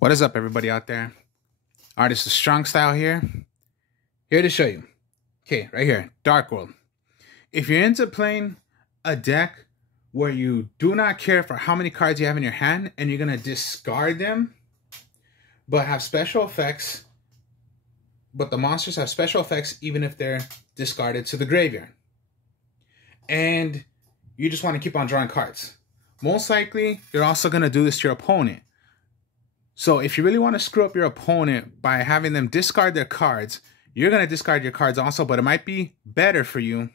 What is up, everybody out there? Artist is Strong Style here to show you. Okay, right here, Dark World. If you're into playing a deck where you do not care for how many cards you have in your hand and you're gonna discard them, but have special effects, but the monsters have special effects even if they're discarded to the graveyard, and you just want to keep on drawing cards, most likely you're also gonna do this to your opponent. So if you really want to screw up your opponent by having them discard their cards, you're going to discard your cards also, but it might be better for you.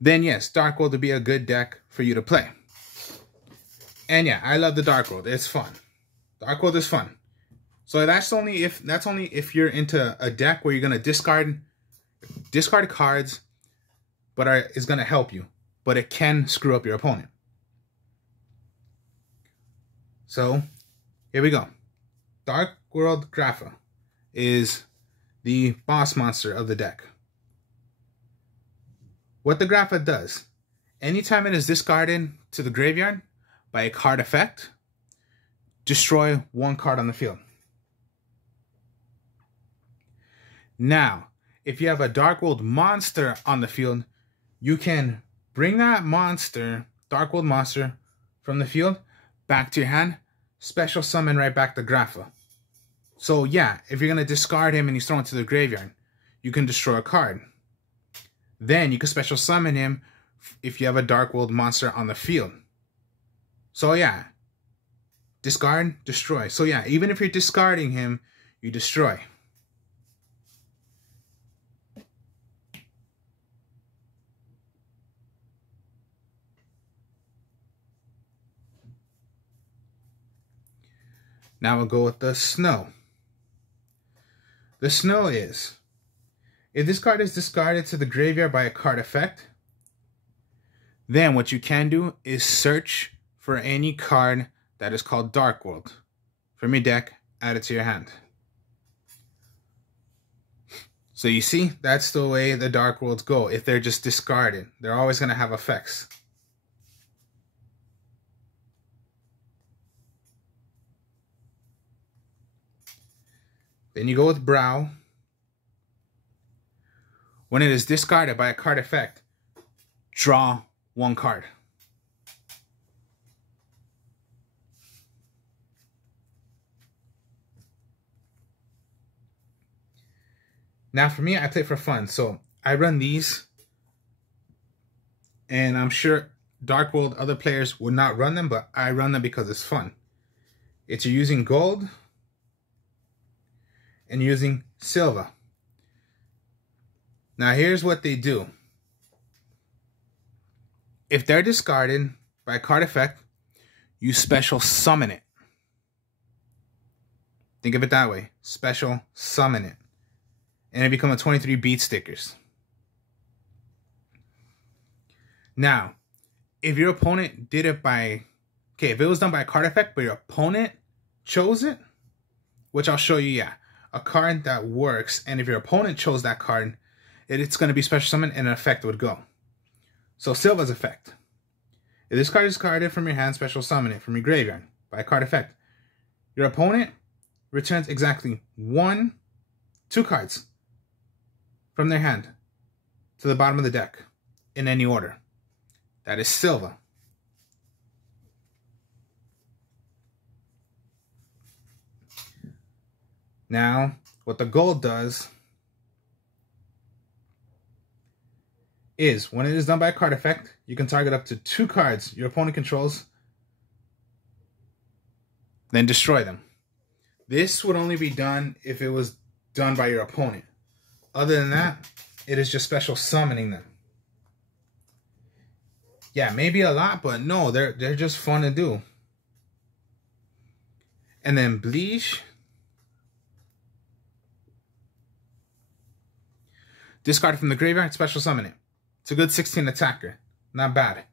Then yes, Dark World would be a good deck for you to play. And yeah, I love the Dark World. It's fun. Dark World is fun. So that's only if you're into a deck where you're going to discard cards, but is going to help you, but it can screw up your opponent. So here we go. Dark World Grapha is the boss monster of the deck. What the Grapha does, anytime it is discarded to the graveyard by a card effect, destroy one card on the field. Now, if you have a Dark World monster on the field, you can bring that monster, Dark World monster, from the field back to your hand, special summon right back the Grapha. So yeah, if you're going to discard him and he's thrown to the graveyard, you can destroy a card. Then you can special summon him if you have a Dark World monster on the field. So yeah, discard, destroy. So yeah, even if you're discarding him, you destroy. Now we'll go with the snow. The snow is, if this card is discarded to the graveyard by a card effect, then what you can do is search for any card that is called Dark World from your deck, add it to your hand. So you see, that's the way the Dark Worlds go. If they're just discarded, they're always going to have effects. Then you go with Brow. When it is discarded by a card effect, draw one card. Now for me, I play for fun, so I run these, and I'm sure Dark World other players would not run them, but I run them because it's fun. It's using gold and using silver. Now here's what they do. If they're discarded by a card effect, you special summon it. Think of it that way. Special summon it. And it becomes a 23 beat stickers. Now, if your opponent did it by, if it was done by a card effect, but your opponent chose it, which I'll show you, yeah. A card that works, and if your opponent chose that card, it's going to be special summon and an effect would go. So Silva's effect. If this card is discarded from your hand, special summon it from your graveyard by a card effect. Your opponent returns exactly two cards from their hand to the bottom of the deck in any order. That is Silva. Now, what the gold does is, when it is done by a card effect, you can target up to 2 cards your opponent controls, then destroy them. This would only be done if it was done by your opponent. Other than that, it is just special summoning them. Yeah, maybe a lot, but no, they're just fun to do. And then Bleach. Discard it from the graveyard, special summon it. It's a good 16 attacker. Not bad.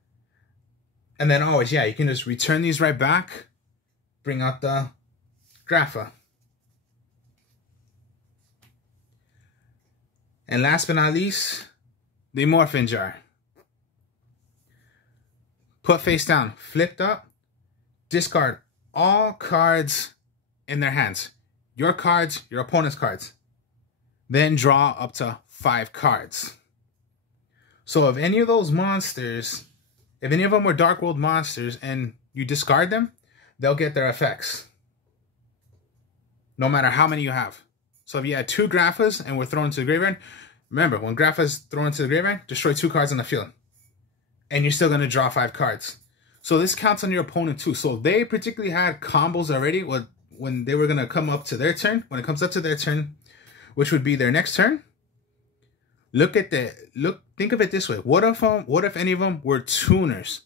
And then always, yeah, you can just return these right back. Bring out the Grapha. And last but not least, the Morphin Jar. Put face down, flipped up. Discard all cards in their hands. Your cards, your opponent's cards. Then draw up to 5 cards. So if any of those monsters, if any of them were Dark World monsters and you discard them, they'll get their effects. No matter how many you have. So if you had 2 Graphas and were thrown into the graveyard, remember, when Grapha's thrown into the graveyard, destroy 2 cards on the field. And you're still going to draw 5 cards. So this counts on your opponent too. So if they particularly had combos already when they were going to come up to their turn, when it comes up to their turn, which would be their next turn, think of it this way. What if any of them were tuners,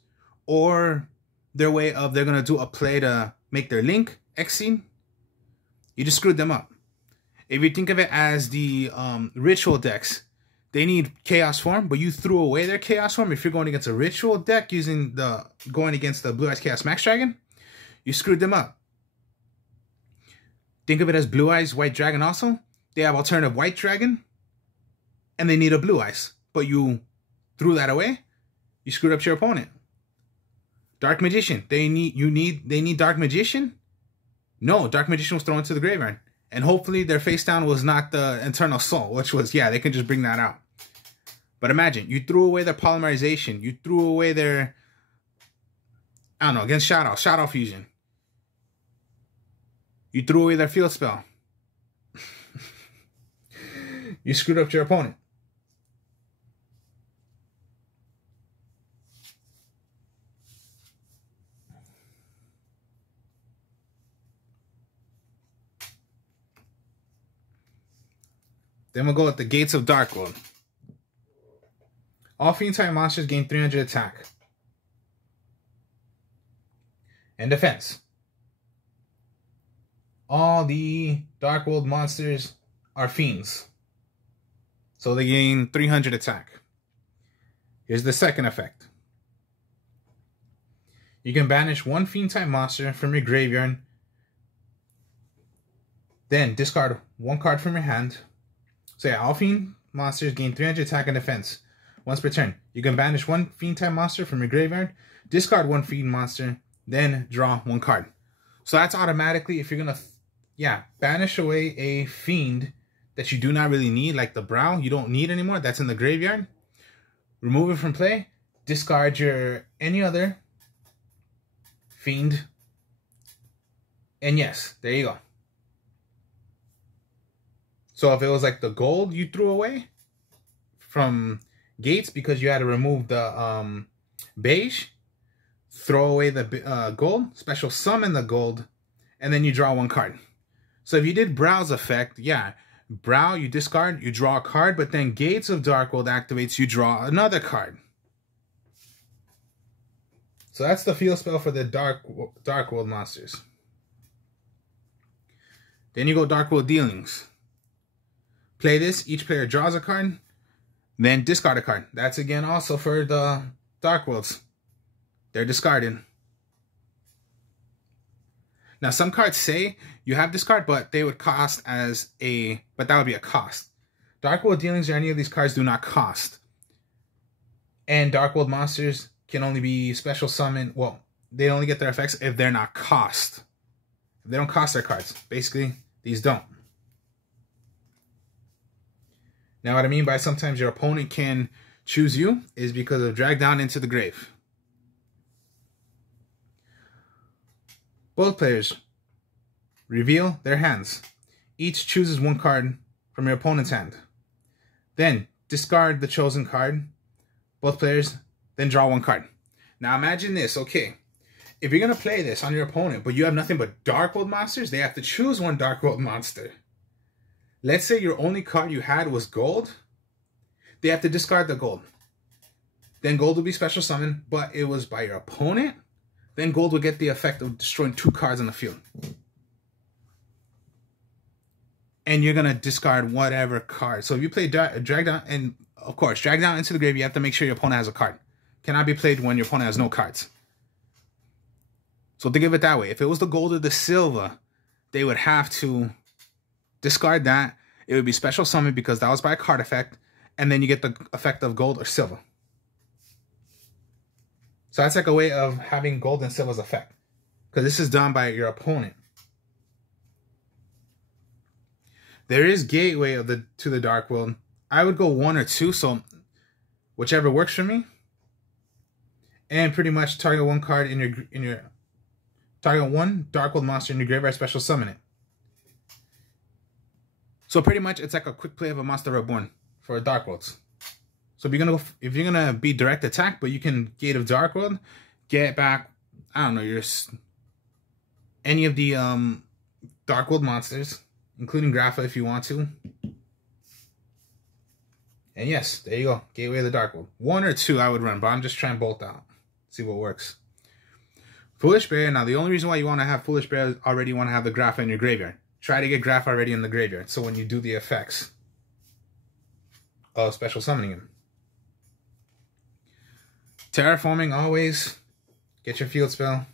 or their way of they're going to do a play to make their Link Exceed? You just screwed them up. If you think of it as the ritual decks, they need Chaos Form, but you threw away their Chaos Form. If you're going against a ritual deck going against the Blue Eyes Chaos Max Dragon, you screwed them up. Think of it as Blue Eyes White Dragon also. They have alternative White Dragon, and they need a Blue Eyes, but you threw that away. You screwed up your opponent. Dark Magician. They need Dark Magician. No, Dark Magician was thrown into the graveyard. And hopefully their face down was not the Eternal Soul, which was, yeah, they can just bring that out. But imagine, you threw away their Polymerization. You threw away their, I don't know, against Shadow Fusion. You threw away their Field Spell. You screwed up your opponent. Then we'll go with the Gates of Darkworld. All Fiend-type monsters gain 300 attack. And defense. All the Darkworld monsters are Fiends. So they gain 300 attack. Here's the second effect. You can banish 1 Fiend-type monster from your graveyard. Then discard 1 card from your hand. So yeah, all Fiend monsters gain 300 attack and defense once per turn. You can banish 1 Fiend-type monster from your graveyard, discard 1 Fiend monster, then draw 1 card. So that's automatically, if you're going to, banish away a Fiend that you do not really need, like the Brow, you don't need anymore, that's in the graveyard. Remove it from play, discard your any other Fiend, and yes, there you go. So if it was like the gold you threw away from Gates because you had to remove the beige, throw away the gold, special summon the gold, and then you draw 1 card. So if you did Brow's effect, yeah, Brow, you discard, you draw a card, but then Gates of Darkworld activates, you draw another card. So that's the field spell for the Darkworld monsters. Then you go Darkworld Dealings. Play this, each player draws a card, then discard a card. That's again also for the Dark Worlds. They're discarded. Now some cards say you have discard, but they would cost but that would be a cost. Dark World Dealings or any of these cards do not cost. And Dark World monsters can only be special summoned. Well, they only get their effects if they're not cost. If they don't cost their cards. Basically, these don't. Now, what I mean by sometimes your opponent can choose you is because of drag down into the grave. Both players reveal their hands. Each chooses 1 card from your opponent's hand. Then discard the chosen card. Both players then draw 1 card. Now imagine this, okay. If you're going to play this on your opponent, but you have nothing but Dark World monsters, they have to choose 1 Dark World monster. Let's say your only card you had was gold. They have to discard the gold. Then gold will be special summoned, but it was by your opponent. Then gold will get the effect of destroying 2 cards on the field. And you're going to discard whatever card. So if you play drag down, and of course, drag down into the grave, you have to make sure your opponent has a card. Cannot be played when your opponent has no cards. So think of it that way. If it was the gold or the silver, they would have to discard that. It would be special summon because that was by a card effect. And then you get the effect of gold or silver. So that's like a way of having gold and silver's effect. Because this is done by your opponent. There is gateway of the to the dark world. I would go 1 or 2, so whichever works for me. And pretty much target one card in your target one dark world monster in your graveyard, special summon it. So pretty much it's like a quick play of a Monster Reborn for dark worlds. So if you're gonna be direct attack, but you can Gate of Dark World, get back, I don't know, any of the dark world monsters, including Grapha if you want to. And yes, there you go. Gateway of the Dark World. 1 or 2 I would run, but I'm just trying both out. See what works. Foolish Bear. Now, the only reason why you want to have Foolish Bear is already want to have the Grapha in your graveyard. Try to get Grapha already in the graveyard, so when you do the effects of special summoning him. Terraforming, always. Get your field spell.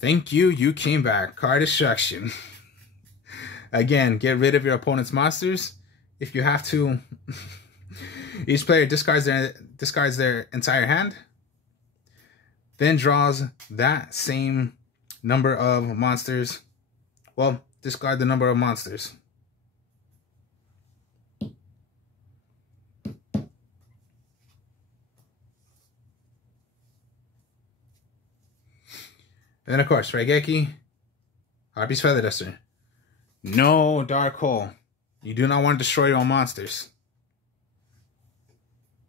Thank you, you came back. Card Destruction. Again, get rid of your opponent's monsters. If you have to, each player discards their entire hand, then draws that same number of monsters. Well, discard the number of monsters. And then, of course, Raigeki, Harpy's Feather Duster. No Dark Hole. You do not want to destroy your own monsters.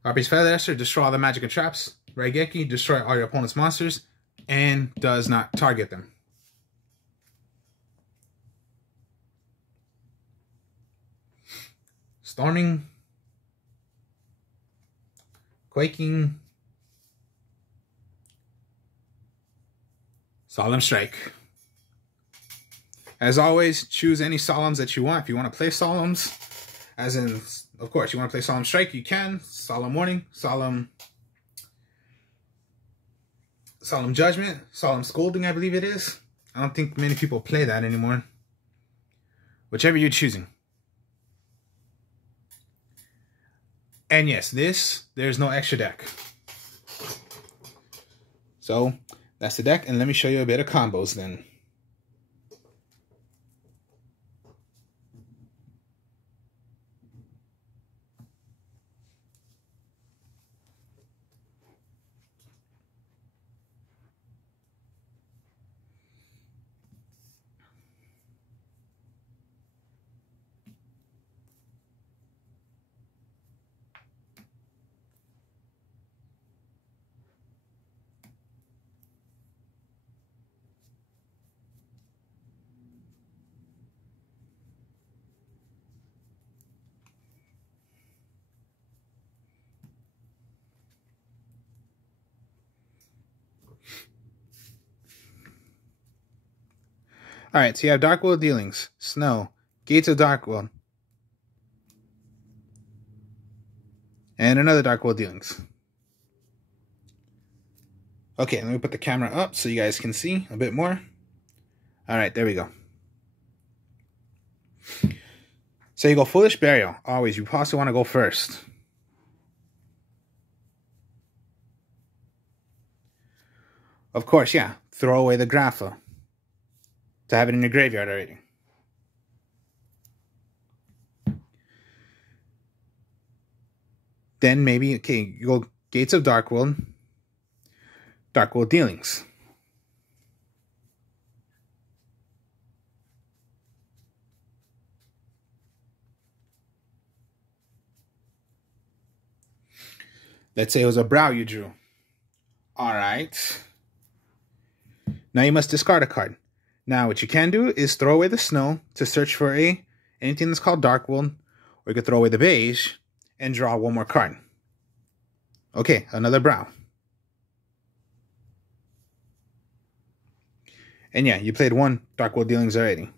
Harpy's Feather Duster, destroy all the magic and traps. Raigeki, destroy all your opponent's monsters and does not target them. Storming, Quaking, Solemn Strike. As always, choose any Solemns that you want. If you want to play Solemns, as in, of course, you want to play Solemn Strike, you can. Solemn Warning, Solemn Judgment, Solemn Scolding, I believe it is. I don't think many people play that anymore. Whichever you're choosing. And yes, there's no extra deck. So, that's the deck, and let me show you a bit of combos then. Alright, so you have Dark World Dealings, Snow, Gates of Dark World, and another Dark World Dealings. Okay, let me put the camera up so you guys can see a bit more. Alright, there we go. So you go Foolish Burial. Always, you possibly want to go first. Of course, yeah, throw away the Grapha to have it in your graveyard already. Then maybe, okay, you go Gates of Dark World Dealings. Let's say it was a Brow you drew. Alright. Now you must discard a card. Now what you can do is throw away the Snow to search for anything that's called Dark World, or you could throw away the Beige and draw one more card. Okay, another Brow. And yeah, you played one Dark World Dealings already.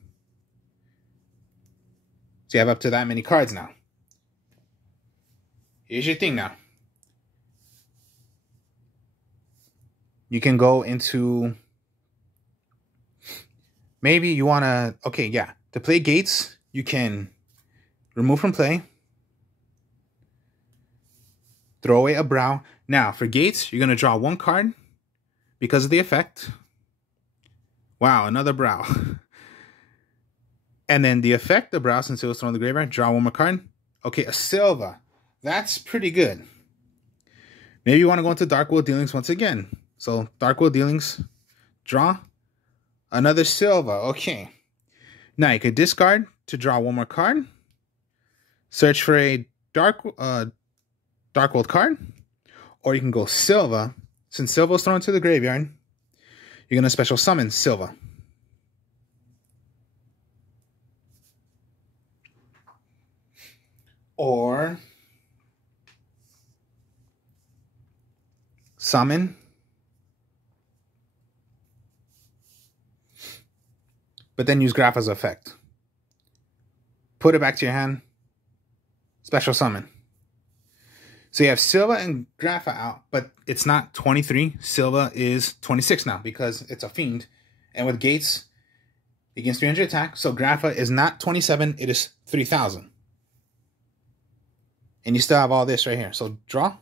So you have up to that many cards now. Here's your thing now. You can go into... Maybe you want to... Okay, yeah. To play Gates, you can remove from play. Throw away a Brow. Now, for Gates, you're going to draw one card because of the effect. Wow, another Brow. And then the effect of Brow, since it was thrown in the graveyard, draw one more card. Okay, a Silva. That's pretty good. Maybe you want to go into Darkworld Dealings once again. So, Darkworld Dealings, draw another Silva. Okay. Now, you could discard to draw one more card. Search for a Darkworld card. Or you can go Silva. Since Silva was thrown to the graveyard, you're going to special summon Silva. Or summon, but then use Grapha's effect. Put it back to your hand, special summon. So you have Silva and Grapha out, but it's not 23. Silva is 26 now because it's a fiend. And with Gates, against 300 attack, so Grapha is not 27, it is 3,000. And you still have all this right here. So draw.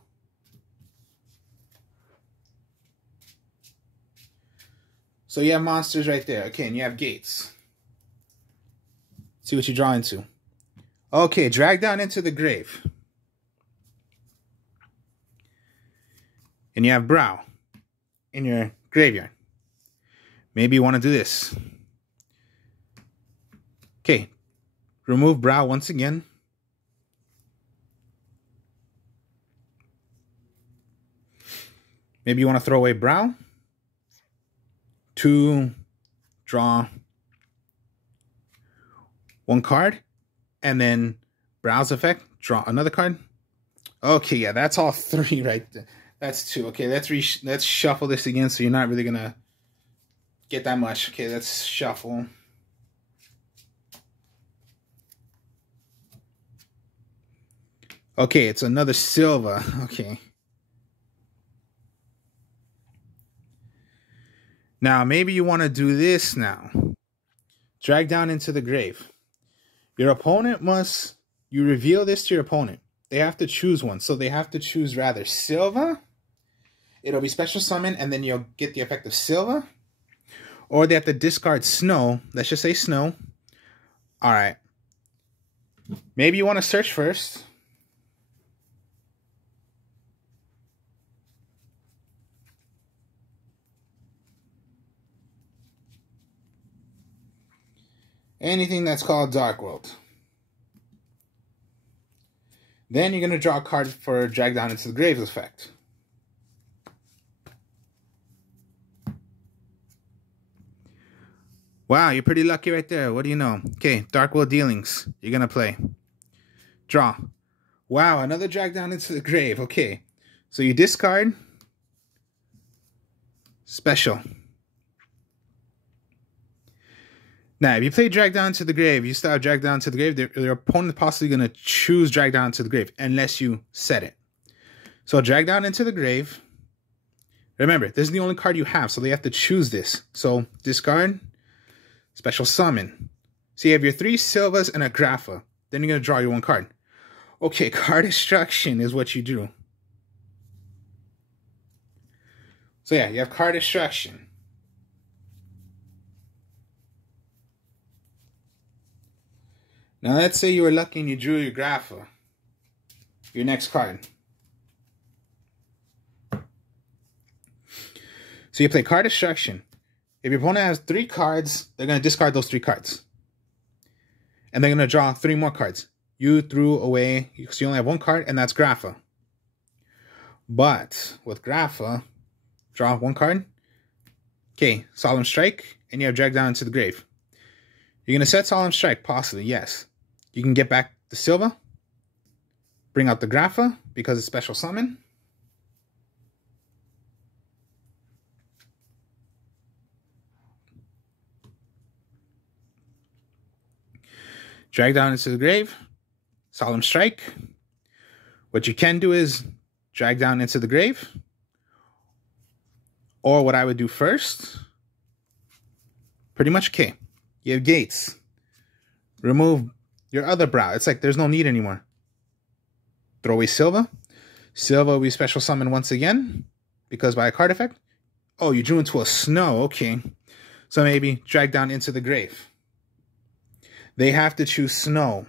So you have monsters right there. Okay, and you have Gates. See what you draw into. Okay, drag down into the grave. And you have Brow in your graveyard. Maybe you want to do this. Okay, remove Brow once again. Maybe you want to throw away Brow to draw one card, and then Brow's effect, draw another card. Okay, yeah, that's all three right there. That's two. Okay, let's shuffle this again, so you're not really gonna get that much. Okay, let's shuffle. Okay, it's another Silva. Okay. Now, maybe you want to do this now. Drag down into the grave. Your opponent must... You reveal this to your opponent. They have to choose one. So they have to choose rather Silva. It'll be special summon, and then you'll get the effect of Silva. Or they have to discard Snow. Let's just say Snow. Alright. Maybe you want to search first. Anything that's called Darkworld. Then you're going to draw a card for Drag Down into the Graves effect. Wow, you're pretty lucky right there. What do you know? Okay, Darkworld Dealings. You're going to play. Draw. Wow, another Drag Down into the Grave. Okay, so you discard. Special. Now, if you play Drag Down to the Grave, you still have Drag Down to the Grave, your opponent is possibly going to choose Drag Down to the Grave, unless you set it. So, Drag Down into the Grave. Remember, this is the only card you have, so they have to choose this. So, discard, special summon. So, you have your 3 Silvas and a Grapha. Then you're going to draw your 1 card. Okay, card destruction is what you do. So, yeah, you have card destruction. Now, let's say you were lucky and you drew your Grapha, your next card. So you play card destruction. If your opponent has 3 cards, they're going to discard those 3 cards. And they're going to draw 3 more cards. You threw away, because you only have 1 card, and that's Grapha. But with Grapha, draw 1 card. Okay, Solemn Strike, and you have Drag Down into the Grave. You're going to set Solemn Strike, possibly, yes. You can get back the Silva. Bring out the Grapha, because it's special summon. Drag Down into the Grave. Solemn Strike. What you can do is drag down into the grave. Or what I would do first, pretty much, okay, you have Gates. Remove your other Brow. It's like there's no need anymore. Throw away Silva. Silva will be special summon once again, because by a card effect. Oh, you drew into a Snow, okay. So maybe drag down into the grave. they have to choose snow.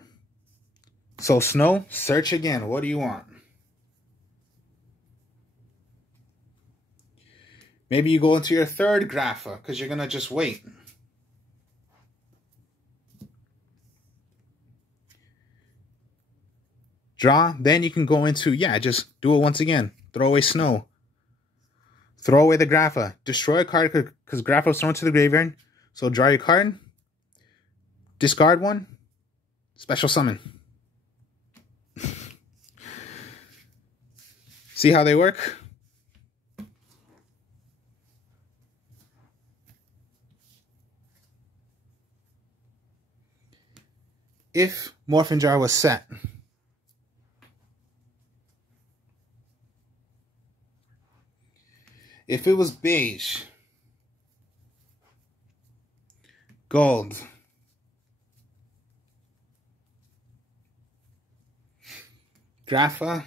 So snow, search again. What do you want? Maybe you go into your third grapha because you're going to just wait. Draw, then you can go into, yeah, just do it once again. Throw away snow. Throw away the grapha. Destroy a card because grapha was thrown to the graveyard. So draw your card. Discard one. Special summon. See how they work? If Morphin Jar was set, if it was beige, gold, grapha,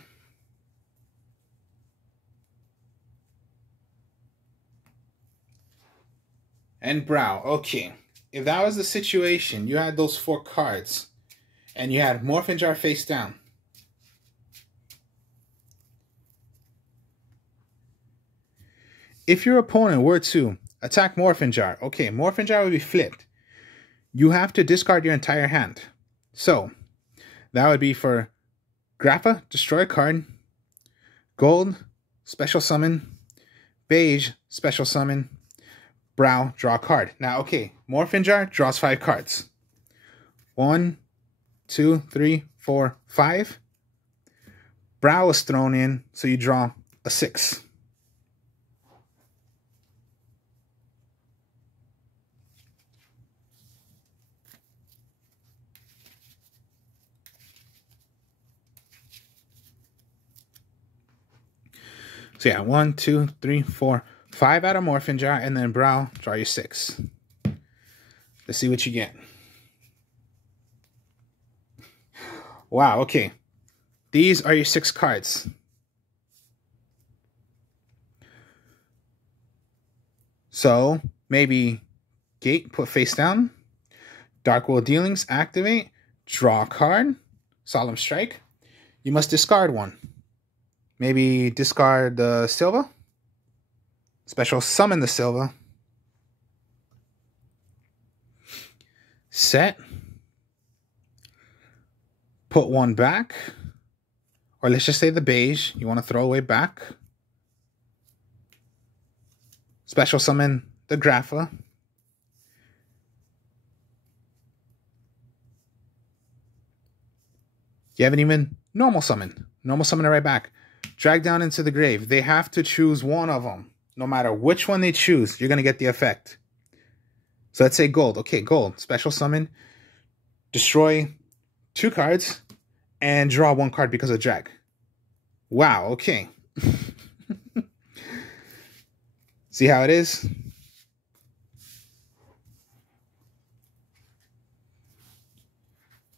and brow. Okay, if that was the situation, you had those 4 cards, and you had Morphin Jar face down. If your opponent were to attack Morphin Jar, okay, Morphin Jar would be flipped. You have to discard your entire hand. So, that would be for grapha, destroy a card, gold, special summon, beige, special summon, brow, draw a card. Now, okay, Morphin Jar draws 5 cards. 1, 2, 3, 4, 5. Brow is thrown in, so you draw a 6. So yeah, 1, 2, 3, 4, 5 out of Morphin Jar, and then brow, draw your 6. Let's see what you get. Wow, okay. These are your 6 cards. So, maybe Gate, put face down. Darkworld Dealings, activate. Draw a card. Solemn Strike. You must discard one. Maybe discard the Silva. Special summon the Silva. Set. Put one back. Or let's just say the beige. You want to throw away back. Special summon the grapha. You haven't even normal summon. Normal summon it right back. Drag down into the grave. They have to choose one of them. No matter which one they choose, you're going to get the effect. So let's say gold. Okay, gold. Special summon. Destroy 2 cards. And draw 1 card because of drag. Wow, okay. See how it is?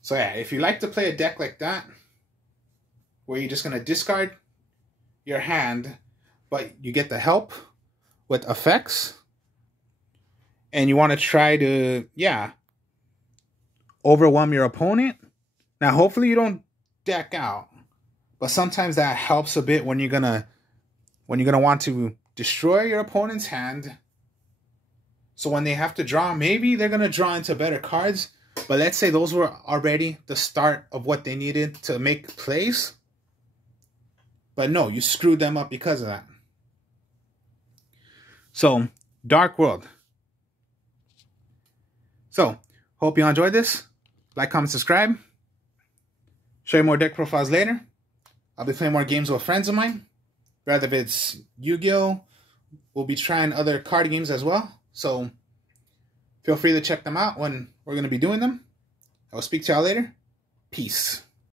So yeah, if you like to play a deck like that, where you're just going to discard your hand, but you get the help with effects, and you want to try to, yeah, overwhelm your opponent. Now, hopefully you don't deck out, but sometimes that helps a bit when you're gonna want to destroy your opponent's hand. So when they have to draw, maybe they're gonna draw into better cards, but let's say those were already the start of what they needed to make plays. But no, you screwed them up because of that. So, Dark World. So, hope you enjoyed this. Like, comment, subscribe. Show you more deck profiles later. I'll be playing more games with friends of mine. Rather if it's Yu-Gi-Oh! We'll be trying other card games as well. So, feel free to check them out when we're going to be doing them. I will speak to y'all later. Peace.